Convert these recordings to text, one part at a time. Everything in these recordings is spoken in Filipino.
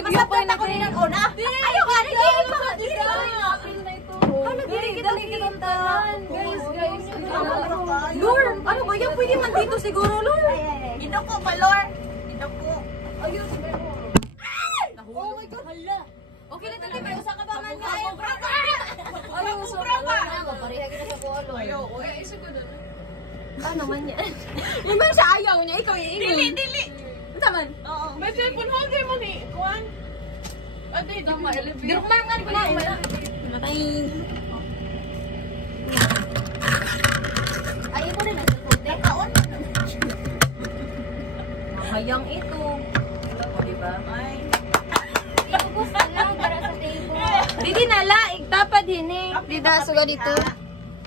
video pa na ko nang una. Ayo ka rin Lur, ano ba yan? Pwede man dito siguro, Lur. Ginuko ba, Lur? Ginuko. Ayun, oh my God, hala. Okay na ito, may usa ka ba man nga? Ayaw, brava! Ayaw, brava! Pareha kita sa kualo. Ayaw, isa ko doon. Ano man yan? Iba siya ayaw niya, ikaw iingin. Dili! Ano man? Oo. May cellphone holder mo ni, kuhan. Ate, di ba ma-elevate? Di ko man nga, di ko na. Matay. Ay, ito rin nagsusunod. Nakaon. Hayang ito. Diba? Ay. Gusto lang para sa table. Didi nala, igtapad hini. Dida suga dito.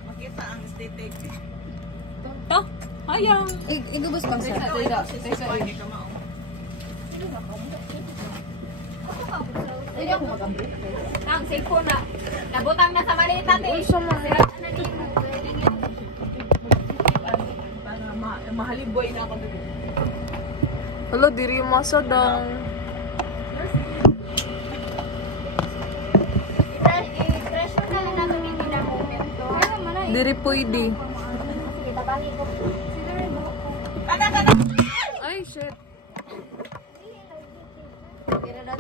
Makita ang aesthetic. To, hayang. Igubos pa sa. Hindi ako magambit. Ang cellphone na. Nabutang na sa maliit natin. Uso mo. Mahaliboy na ako dito. Hala, diri masadang. I-pressure na lang natin hindi na moment to. Diri pwede. Sige, tabali ko. Ay, shit. Dili na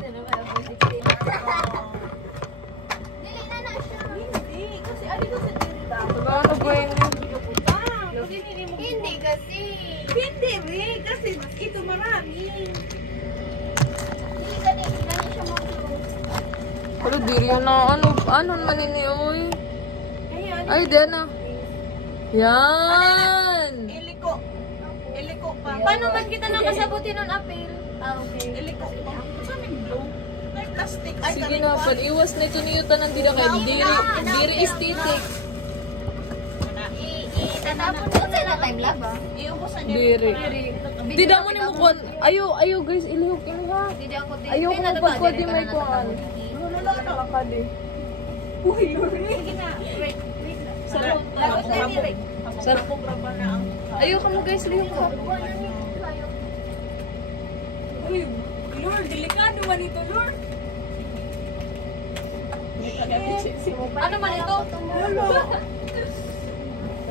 na siya. Hindi, kasi ano ko sa dito ba? Ano ba yun? Hindi kasi. Hindi, kasi ito marami. Hindi ka din siya mag-close. Hala, diri na. Ano manini, oy? Ay, diyan na. Yan! Iliko pa. Paano man kita nakasabutin nun, Apil? Okay. Iliko pa. Saan yung blue? May plastic. Ay, Sige na, pag-iwas na ito niyo tanan dira kay diri aesthetic. Itatapon ko sa time lab, ah. Iubusan niya. Diri. Dida mo ni mo kuan. Ayo guys, ilihok ini ha. Hindi ako din. Ayo ko pag ko di may kuan. Wala ka di. Uy, Luri. Sige na. Wait lang. Sarap. Ayo ka mo guys, ilihok ko. Uy, Lord, delikado man ito, Lord. Ano man ito?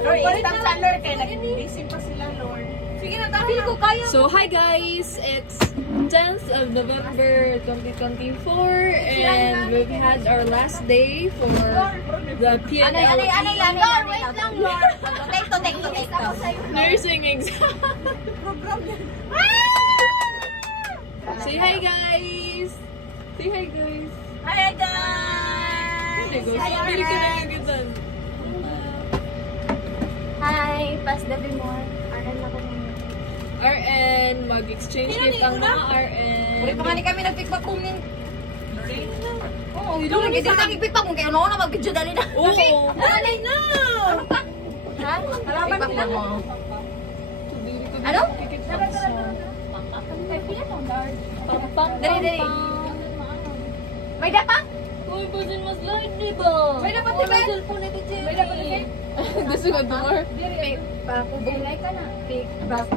Lord, instant sa Lord, kaya nag-busy pa sila, Lord. Sige na, tapil ko kaya. So hi guys, it's 10th of November 2024 and we've had our last day for the PNL Wait lang, Lord. Take to. nursing exam. Say hi guys! Say hi guys! Hi, guys! Pili ka na yung gitan. Hi, pas gabi mo. Aral na ko ngayon. RN, mag-exchange gift ang mga RN. Uri pa nga ni kami nag-pickpack kung ning... Oo, Hindi ito lang nag-edit ang pickpack kung kaya ano na mag-video dali na. Oo! Dali na! Ano pa? Ha? Pickpack na mo. Ano? Dali. May data? Uy, pwede mas light, di ba? May dapat di ba? May dapat di ba? Gusto ko door? Pickpack. Dilay ka na. Pickpack.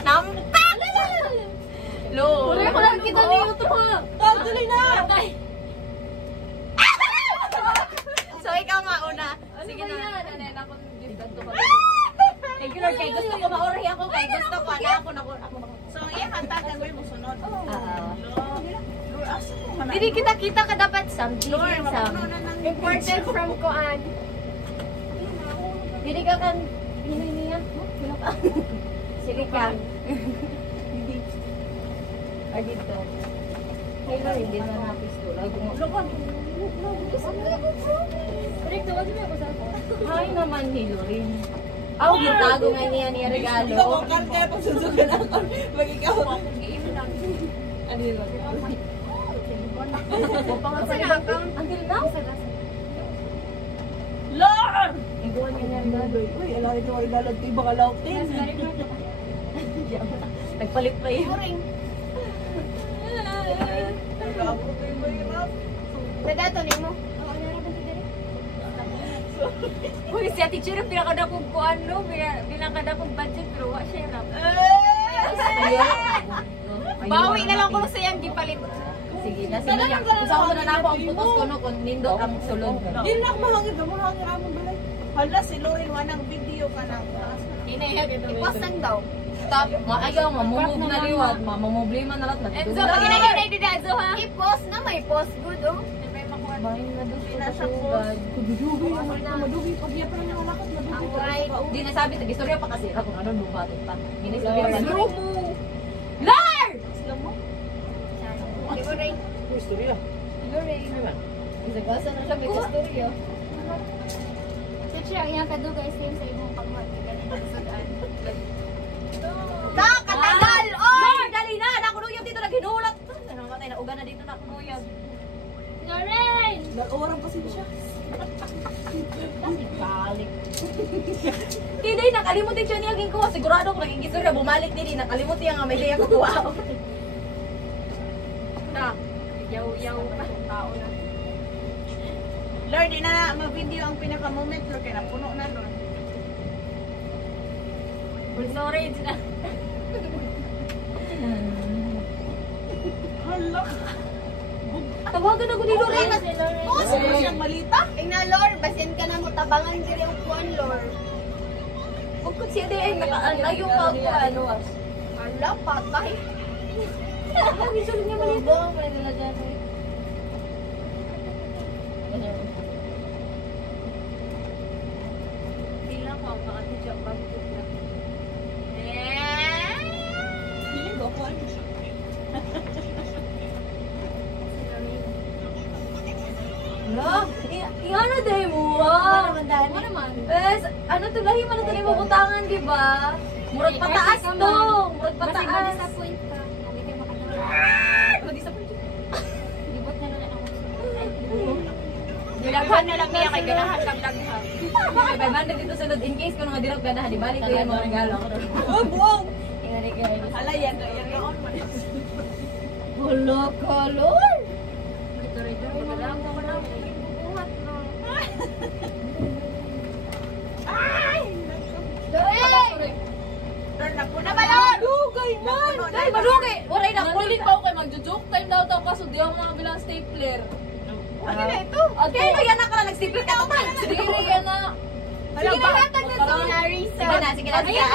Nampak! Lord! Wala ko lang kita ni YouTube ha. Tuloy na! So, ikaw nga una. Sige na. Thank you Lord. Kaya gusto ko mauri ako. Kaya gusto ko. Ako. So, iyang hantagan mo yung sunod. Lord, asa mo man? Hindi kita ka dapat something. Lord, mapuno na ng Important from Koan. Hindi ka kan hininiya. Sige ka. Ay dito. Hey Lord, hindi na napistol. Correct, wag mo ako sa ako. Hi naman Hilorin. Aw, gitago nga niya regalo. Ikaw ang kaya pag susugan ako. Mag-ikaw. Ano yun? Sa account. Until now? Lord! Iguan niya niya regalo. Uy, alam ito ang regalo. Ito yung baka lautin. Nagpalit pa yun. Ako ito yung mahirap. Nadato ni mo? Uy, siya teacher yung pinakadakong ko ano, pinakadakong budget pero wala siya rap. Bawi na lang ko sa iyang gipalit. Sige, nasa niya. Kung saan ko na nako ang putos ko no, kung nindo ang sulod. Di na mahangit na mo hangin amon balay. Hala si Lorin wanang video ka nang taas na. Iposan daw. Stop. Maayaw, mamumog na liwat. Mamumblima na lahat. Enzo, pag inahinay din Enzo ha? I-post na, may post good oh. Bahin na doon Di na sa siya po. sugad. Kududubi na madubi pag iya pa lang nalakas madubi. Di nasabi, istorya pa kasi. Kung ano, bubatot pa. Ginistorya pa. Slow mo. Lord! Islam mo? Di ba rin? Istorya. Isagasa na siya may istorya. Siya ang iyang kadugay same sa imong pagmatigan ng sudan. Katagal! Lord, dali na! Nakunuyab dito, naghinulat. Namatay na uga na dito, nakunuyab. Lorraine! Nag-oran pa siya. Balik. Hindi, nakalimutin siya niya ginkuha. Sigurado kung naging istorya, bumalik din. Nakalimutin niya nga may liya kukuha. Na, yaw-yaw pa yung tao na. Lord, di na ma-video ang pinaka-moment, Lord, kaya napuno na, Lord. Storage na. Hala. Tawagan ako ni Lorena. Kasi mo siyang malita. Tingnan Lord, basin ka na mo tabangan diri ang kuan Lord. Huwag ko siya din, nakalayo ka ako. Ano, Ala, patay. ang isulit niya malito. Pwede na dyan eh. Bilang ko, makatidyak pa. Piling ko ako ano. Wala, ano day mo ah? Ano naman? Bes, ano to lahi man ito mo butangan, di ba? Murag pataas to. Murag pataas. Basta disappoint ka. Hindi kayo makatulog. Libot na lang ako. Dilaghan na lang niya kay ganahan kang daghan. May 500 dito sunod in case kung nga dirog ganahan, di balik ko yung mga regalo. Oh, buong. Ingani kayo. Hala, yan on man. Wala ka, Lord. Lord, napuno Na ba, Lord? Dugay man! Ay, madugay! Waray na, kulit pa ako kayo magjo-joke time daw daw kaso di ako mga bilang stapler. Okay na ito. Okay, kaya na ka na nag-stapler ka man. Sige, yan na. Sige na, hatag na ito. Sige na, sige na, sige na.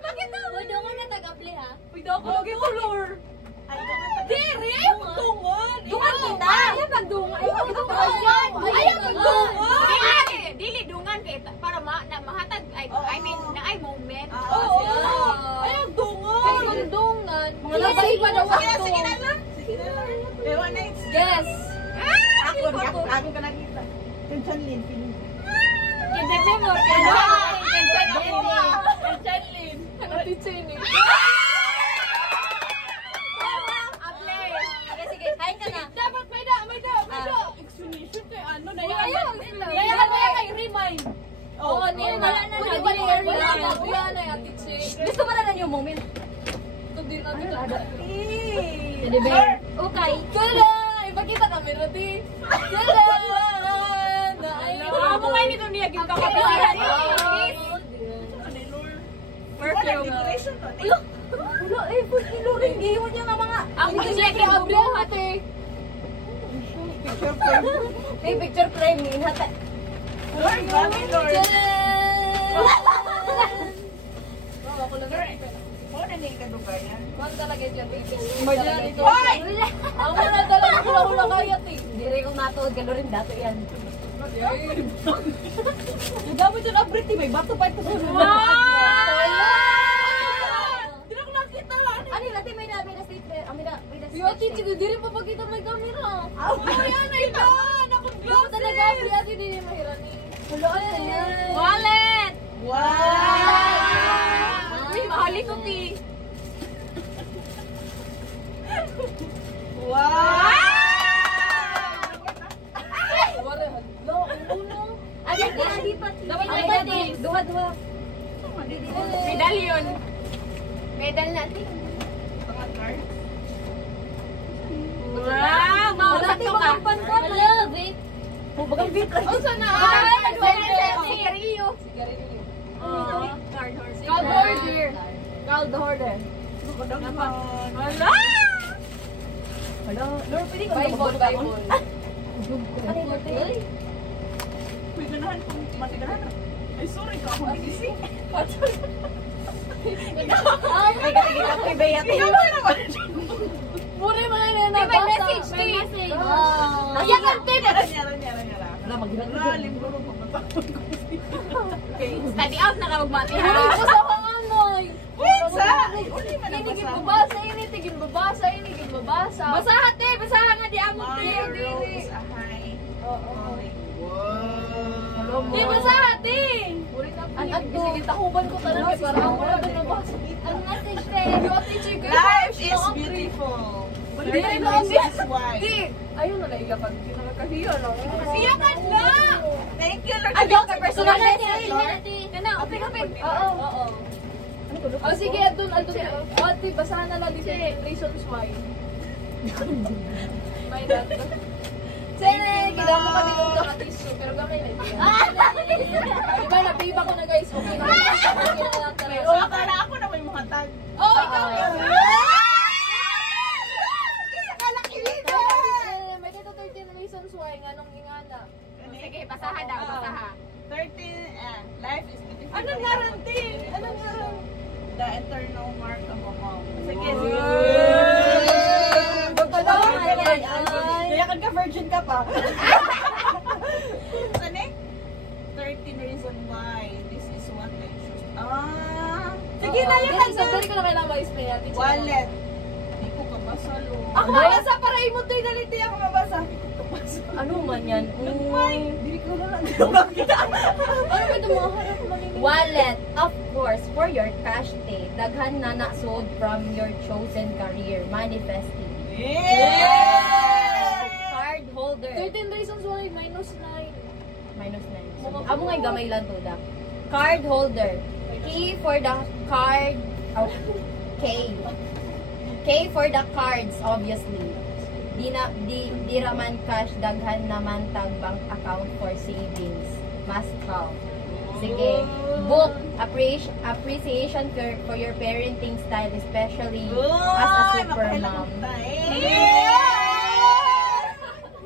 Bakit na? Wala nga na tag-apply ha. Uy, daw ako lagi color. Diri, tungon. Dungan kita! Ay, pagdungan. Ay, Dungan! Ay, pagdungan! Dili dungan kay para mahatag I mean na ay moment. Oo. Ay, ang dungon. Ay, gundungan. Mga labay pa daw ako. Sige na lang. Sige na lang. Pero next. Yes. Ako ka nakita. Yung Chanlin, piling. Kay bebe mo, kay bebe mo. Chanlin. Ano teacher ni? Apply. Sige, sige. Kain ka na. Dapat may da. Explanation kay ano na yan. Kaya kay remind. Oo, niya na. Wala na yung teacher. Gusto mo na yung moment? Ito din natin. Jadi ba? Okay. Kala! Ipakita kami natin. Kala! Ako nga nito niya gagawin. Perfume. Decoration to. Wala eh, food kilo rin. Giwan niya nga mga... Ang project kay Ablo hati. Picture frame. May picture frame ni hata. Lord, grabe Lord. Ako lang rin. Oo, nanin ka dugar yan. Kung talaga dyan, baby. Imagine dito. Ako na talaga hula-hula kayat eh. Hindi rin kong natuod, galo rin dato yan. Nagawin dyan ang Britney, may bato pa ito sa Wow! Hindi na ko nakita. Ano yun, natin may na stapler. May na stapler. Yung teacher, hindi rin papakita may camera. Oh, yan ay doon. Akong Ako gloves talaga, kaya hindi rin mahirani. Wala ka yan. Wallet. Wow! Uy, mahali ko ti. Wow! Wala, hello, ang uno. Ano yan? Dapat Ay, may din. Duha-duha. Medallion. Medal natin. Mga card. Wow, mausapto ka. Hello, wait. Bagang bit. Oh, sana ay, sigarilyo. Sigarilyo. Card order. Carl the Hoarder. Wala! Wala. Lord, pwede ka Bible, Bible. May ganahan kung maniganahan. Ay, sorry ka. Ako nagising. Ay, katigil ako ibayat. Ikaw ba naman? Puri mga nabasa. May message, May message. Ayan ang tip! Nyara. Wala, maghilang ko. Wala, limbro mo pamatapon ko. Okay, study out na ka magmati Ay, ha. basa ka nga, Noy. Wait, sa? Uli man ang Inigin basa. babasa, inigin babasa, inigin babasa. Basahan te, basahan nga di among te. Your role is a high calling. Wow. Di basahan te. Ang sige, takuban ko talaga para ako wala doon nabasa. Ang message te. Yung teacher ko. Life is beautiful. Learning is wise. Ayun na lang ilapag. Kinakahiya lang. Siyakan na! Thank you, Lord. Ayaw ka personal Lord. message. Kana, open. Oo. Oh, sige, adun. Ate, basahan na lang dito yung reasons why. May dato. Sene, kita mo kami nung kakatisyo, pero gamay na ito. Diba, napiba ko na guys. Okay na. Okay na lang talaga. O, akala ako na may mga tag. Oh, ikaw. May dito 13 reasons why nga nung ingana. Sige, basahan daw, basahan. 13, life is beautiful. Anong guarantee? Anong guarantee? The eternal mark of a mom. Sige, sige. Kaya ka virgin ka pa. Ano? 13 reason why this is what I choose. Sige na yan. So, dali ko na kailangan ma-explain natin. Wallet. Hindi ko kabasa lo. Ako mabasa para imot tayo daliti ako mabasa. Ano man yan? Hindi ko na lang. Ano ba ito mga harap maningin? Wallet, of course, for your cash day. Daghan na nasod from your chosen career, manifesting. Card holder. 13 reasons why, minus 9. Minus 9. Amo nga gamay lang to da. Card holder. Key for the card. Oh, K. K for the cards, obviously. Di raman cash, daghan naman tag bank account for savings. Must have. Sige. Book. Appreciation for your parenting style, especially as a super mom.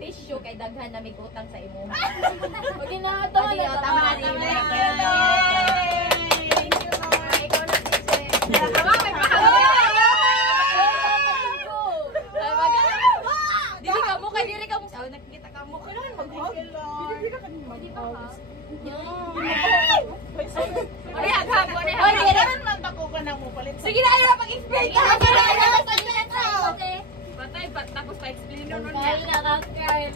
Tissue kay daghan na may utang sa imo. Okay na, tama na. Tama na din. Thank you, Lord. Ikaw na teacher. Dili ka mo kay diri ka mo. Oh, nakikita ka mo. Ano man mag-hug? Ay, aghapo na. Ay, kailan man ako ka na mo palit. Sige na, ayun na pag-explain ka. Patay, tapos pa-explain nun na. Kaya nakakain.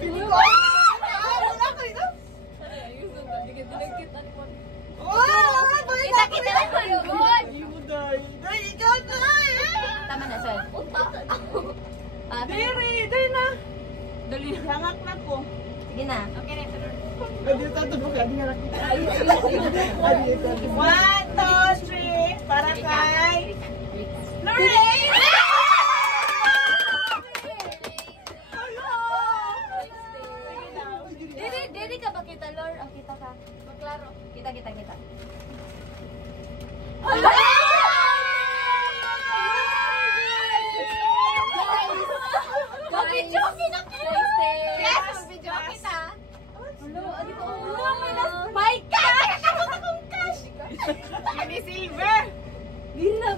Kita-kita lang tayo. Tama na, sir. Diri na. Dali na. Hangak na ko. Sige na. Okay na, ito. Pwede tato mo kaya di na nakita. 1, 2, 3 para kay Lorraine. Dili ka ba kita, Lord? Oh, kita ka. Maklaro. Kita. Yes! Video kita. My God! Hindi silver.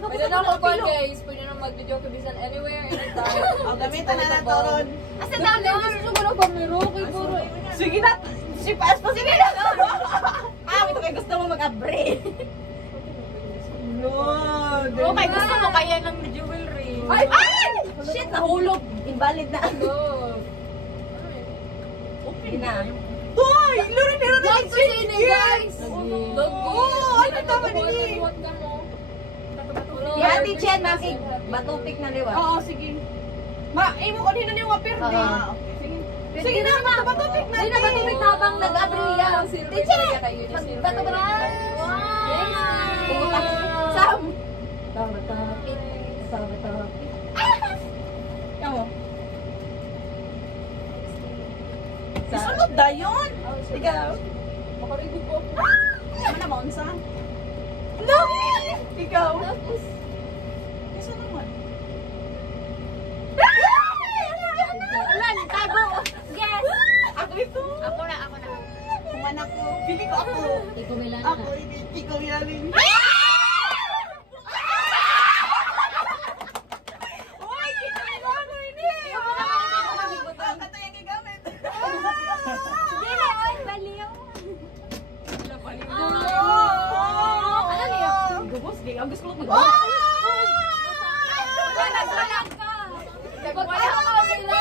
Pwede na ako ba guys? Pwede na mag-video ko bisan anywhere, anytime. O, gamitan na na to, Ron. Asa na, Lord? Gusto ko na ba may rocky puro? Sige na. Si Paas pa. Sige na. Ito kay gusto mo mag-upgrade. No. Oh, may gusto mo kaya ng jewelry. Ay! Shit, nahulog. Invalid na. Go. Sige na. Hoy! Lorraine, meron na Guys, sino guys? ano naman ini? Si Ate Chen, bakit batupik na liwa? Oo, sige. Imo ko din na yung apirde. Ah, okay. Sige na, ma. Batupik na. Hindi na batupik na habang nag-abriya. Teacher! Bato ba na? Sam! Batupik. Amo. Isunod da yun. Ikaw. Makarigo po ako. Ano na maunsa? No! Ikaw. Tapos, Isa naman. Wala, tago. Yes. Ako ito. Ako na. Kung anak ko. Pili ko ako. Ikaw may lana Ako, ikaw yarin. Uy, kita mo ako ini. Ito yung gagamit. Dili, oy, baliw. Ano niya? Gubos, di. Ang gusto ko mag- Nagwalang ka. Nagwalang ka nila.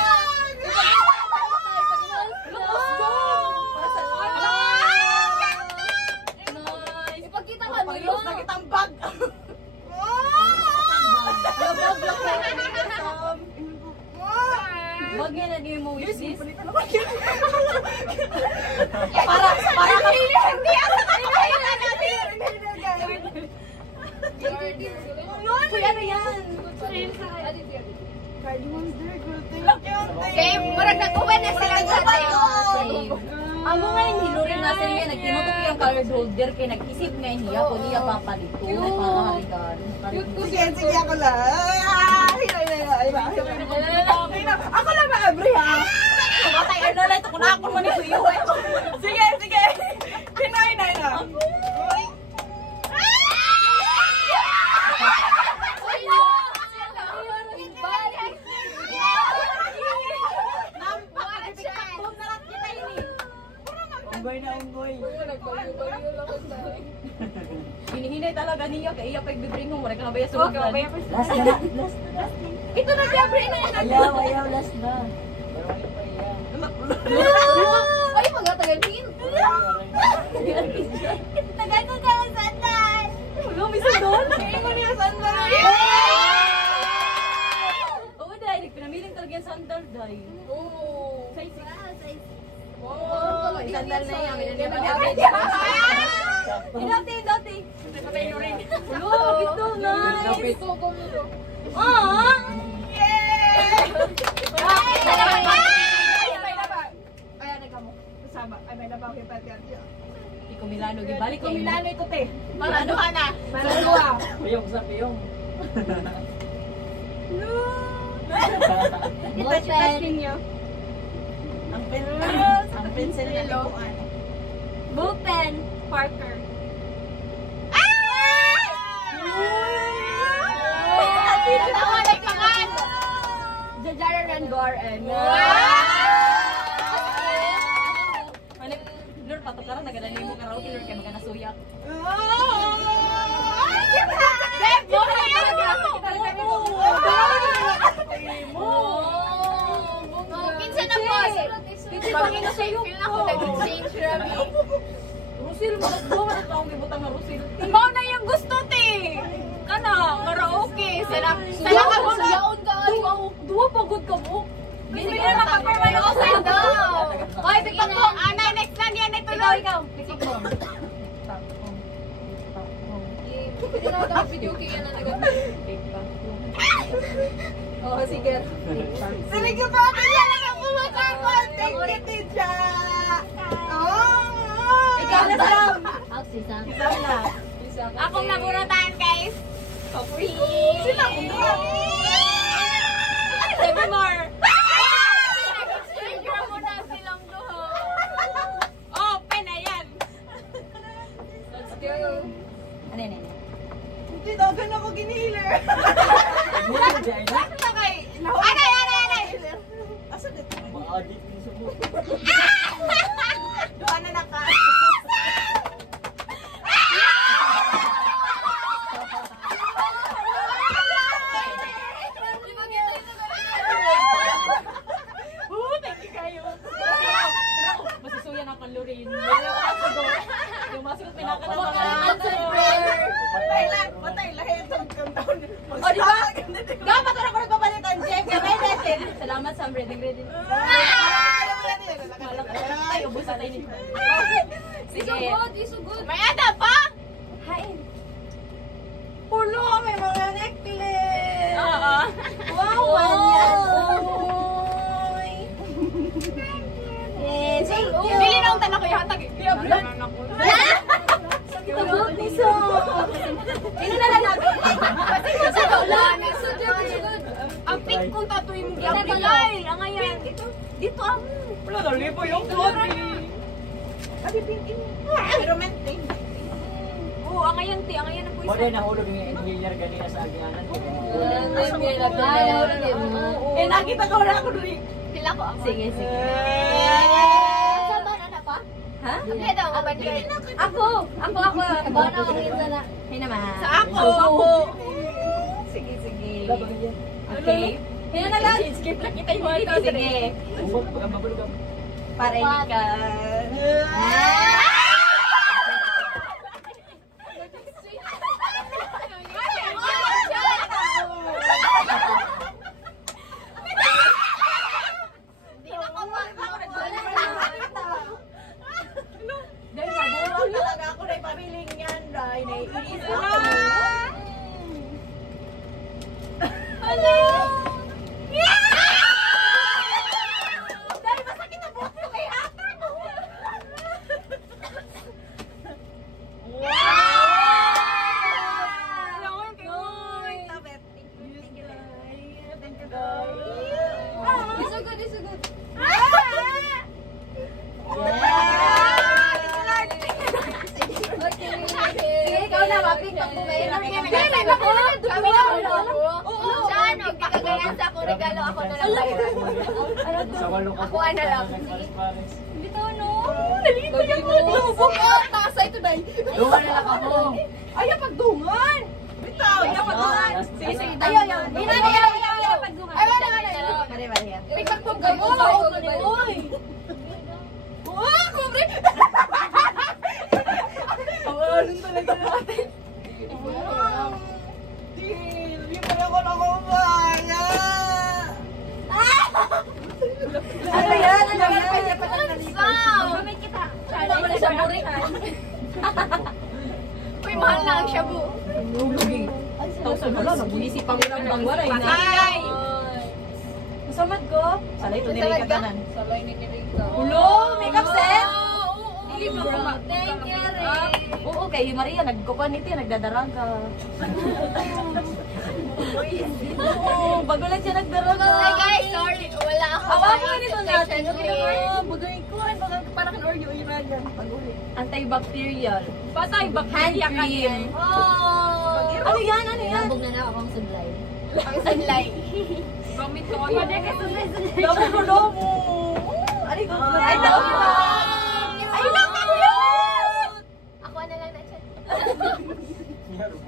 Ipagkita ka nila. Paglos na kitang bag. Wag yan na niyo mo wish list. Para kanili, hindi ako Uy, ano yan? Okay, murag nag-uwan na sila sa tayo. Amo nga yung hilurin natin yan, nagtinutok yung card holder kaya nag-isip nga yung hiya ko niya papalito. Para halikan. Sige, ako lang. Ako lang ma-abri ha. Matay, ano lang ito, kung ako man ito iyo eh. Sige. Pinay na. Unggoy. Hinihinay talaga niya, kaya iya pa ibibring mo, wala ka nabaya sa Okay, mabaya pa Last na. Ito nag-abri na yan. Ayaw, last na. Ay, magatagal din. Tagal ko ka ng sandal. Wala, may sandal. Kaya mo niya sandal. Oo, dahil pinamiling talaga yung sandal, dahil. Oo. Sandal na yan, may Dati. Hello, ito, nice. May labaw kay Pati Ate. Ikaw Milano, gibalik Kung Milano ito te. Marano ka na. Milano ah. Piyong sa piyong. Ballpen. ninyo. Ang pencil na lipuan. Ballpen. Parker. Nakalay ka man. Jajaran Rangor and Manip, Lord, patukaran, nagadanin mo karaoke, Lord, kaya magkanasuyak. Kinsa na po. Feel na ko nag-change rami. Rusil, magagawa na taong ibutang na Rusil. Ikaw na yung gusto, te. Kana, karaoke. Sarap ka mo. Yaon ka. Duwa pagod ka mo. Hindi na makaperman ako sa daw. Hoy, tiktok mo. Anay, next na niya. Ikaw. TikTok. Hindi na daw video kaya na naganda. Oh, sige. Sige ka pa, kaya lang ang pumasakot. Thank you, Tija. Ikaw na Sam. Isang na. Akong nabunutan, guys. Free. Sila kung marami. 7 more. Stranger mo na silang duho. Oh, pen na yan. Let's go. Ano yan? Hindi, dagan ako ginihiler. Basta kay... Anay! Asa dito? Ma-audit yung subo. Doon na naka. Thank you kayo. Masasuyan ang kalurin. Yung masugot pinakalaman. Patay lahat ang kantaon. O, di ba? Dapat na ako nagpapalitan, Jeff. Kamay natin. Salamat, Sam. Ready. Ay, ubus na tayo nito. Sige. Isugod. May ada pa? Hain. Pulo, may mga necklace. Oo. Wow, Oy. Yes, thank you. Bili na ang tanak ko yung hatag. Biyabulan ako. Ito ni Sam. Ino na lang natin. Sa doon. Ay. kung tatuin mo Yan, gilay. balay. Ang ayan. Dito amo. Wala na, libo yung body. Sabi pinkin. Pero maintain. Oo, ang ayan ti, ang ayan ang Wala puwisan. nahulog yung engineer ganina sa agyanan. Eh, nakita ko na ako rin. Pila ko ako. Sige, sige. Sama na pa? Ha? Hindi daw ako ba? Ako. Ba na ang isa na. Hey naman. Sa ako. Sige, sige. Okay. Hina na lang. Skip lang kita yung dito. Sige. Mabulog ang Para hindi ka... Dahil nabulang talaga ako na ipabiling yan. Dahil naiinis ako. Dahil masakit ang buhok yung kay ate mo. It's so good, it's so good. Sige, ikaw na. Maping pag bumayin. Kami na Diyan, magpakagayan sa akong regalo. Ako na lang tayo. sa walong ka. Akuha na lang. Pares-pares. Dito, no? Nalito yan mo. Lumubog ko. Tasa ito dahil. Doon na lang ako. Ayaw pagdungan. Bitaw, Ayaw pagdungan. Last Sige, time. sige. Ayaw, ayaw. Ayaw pagdungan. Ayaw, ayaw. Mare, mare. May pagtunggan mo. Uy. Uy, kubre. Awalan talaga natin. Hindi pala ko nakumaya. Ano yan? Ano yan? Kaya pa lang Wow! Gamit kita. Ano ba na siya burikan? Uy, mahal na ang shabu. Lulugin. Tawsan mo lang. Nabunisi pang ilang bangwalay na. Patay! Masamad ko. Salay ito nilay katanan. Salay ni Nirika. Ulo! Makeup set? Thank you, Rick. Oo, kay Maria, nagkukuhan nito, nagdadaraga. Oo, bago lang siya nagdaraga. Hi guys, sorry. Wala ako sa Hawakan nito natin. expectation. Bagay ko, parang kan Oreo Iranian. Antibacterial. Patay-bacteria ka yan. Oh! Ano yan? Ano yan? Nabog na akong sunlay. Ang sunlay. Gamit ko yan. Dami ko lomo. Ay, ko. Ay, dami ko. Ay, naman yun! Ako na lang na chat.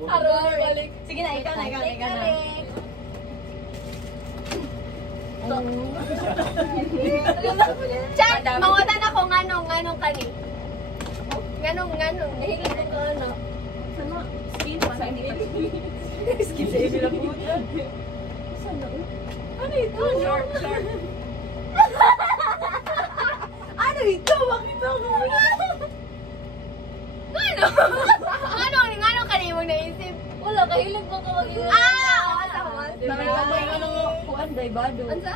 Aror, balik. Sige na, ikaw na, ikaw na, ikaw na. Chat, mangutan ako nganong kani. Nganong, nahilig ko ka ano. Skin sa hindi pa. Skin sa hindi lang po. Ano ito? Short. Ano ito? Bakit ako? Nganong kani mo naisip? Wala, kahilig mo ka mag-iwan. Oo, tama. Dami ka mo yung ano nga, kuan, day bado. Ansa?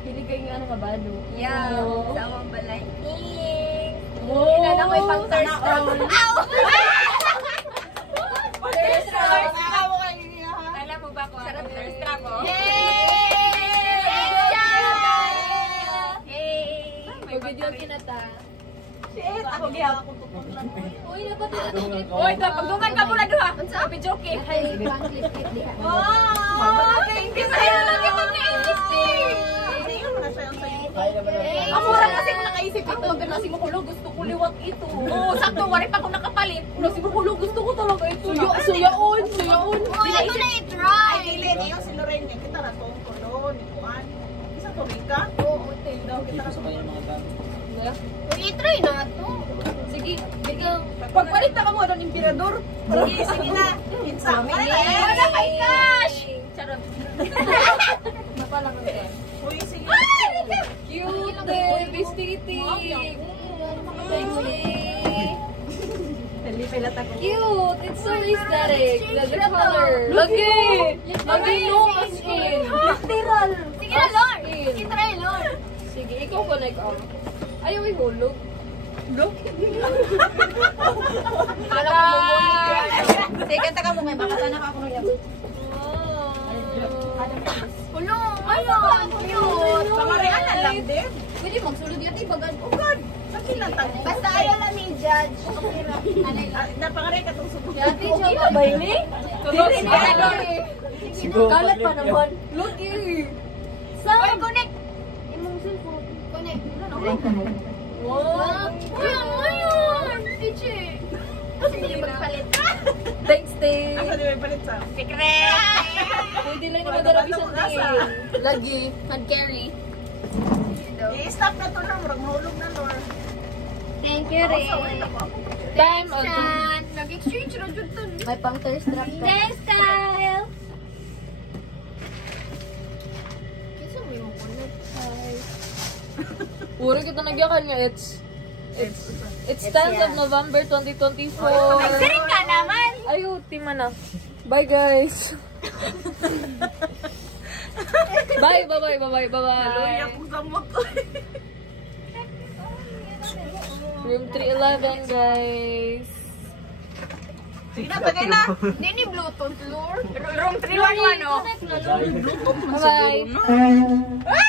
Hilig kayo nga ano nga bado. Yeah, Oo. tawang balay. Oh, Ilan ako yung pang thirst sana trap. all. Ow! Thirst trap. Nakakawa kayo niya, ha? Alam mo ba kung ano thirst trap, oh? Yay! Hey! May video kinata. Shit, ako giya ako Uy, dapat Uy, pagdungan ka muna doon, ha? Sabi joke, eh. Oh, Thank you sa'yo. Lagi mo na-insisting. Ako rin kasi kung nakaisip ito, pero si Mukulo gusto ko liwat ito. Oo, sakto, wari pa ako nakapalit. Pero si Mukulo gusto ko talaga ito. Suyaon. Uy, ako na Ay, i-try! dili, ngayon si Lorraine niya. Kita na tong kolon, ikuan. Isa to, Rika? Oo, Daw, kita na Gusto pa yung mga gamit. Uy, i-try na to. Sige, ikaw. Pagpalit na ka mo ng emperador. Sige na. Kinsa. Wala kay Cash! Charot. Mapalang ka. Uy, sige. Cute, baby, stiti. Thanks, Cute! It's so aesthetic. The color. Lagi no skin. Literal. Sige na, Lord! I-try, Lord! Sige, ikaw connect ako. Ayaw ihulog. Look. Sige, kanta ka mo kay baka tanak ako ng yabi. Hulong! Ay, lang din. Pwede magsulod yun, ibagan. Oh God! Sa kinatang. Basta ayaw lang ni Judge. Napangaray ka itong subo. Yati siya ba ini? Dili ni ano. Siguro Kalat pa pag- naman. Lugi. Oy, connect! Imong cellphone. Connect. Wow. Ayun. Tichi. Kasi hindi magpalit. Thanks, Tay. Asa di may palit sa? Secret! Pwede lang ni Madarabi sa Tay. Lagi. Hand-carry. I-stop na to na. Murag mahulog na, Lor. Thank you, Ray. Time. Chan. Nag-exchange na dyan to. May pang thirst trap ka. Thanks, Kyle. Kisa mo yung connect. Puro kita nagyakan nga. It's 10th of November 2024. Nagsiring ka naman. Ayo, tima na. Bye, guys. Bye. Luya kong samot ko. Room 311, guys. Sige na, tagay na. Hindi ni Bluetooth, Lord. Room 311, oh. Bye.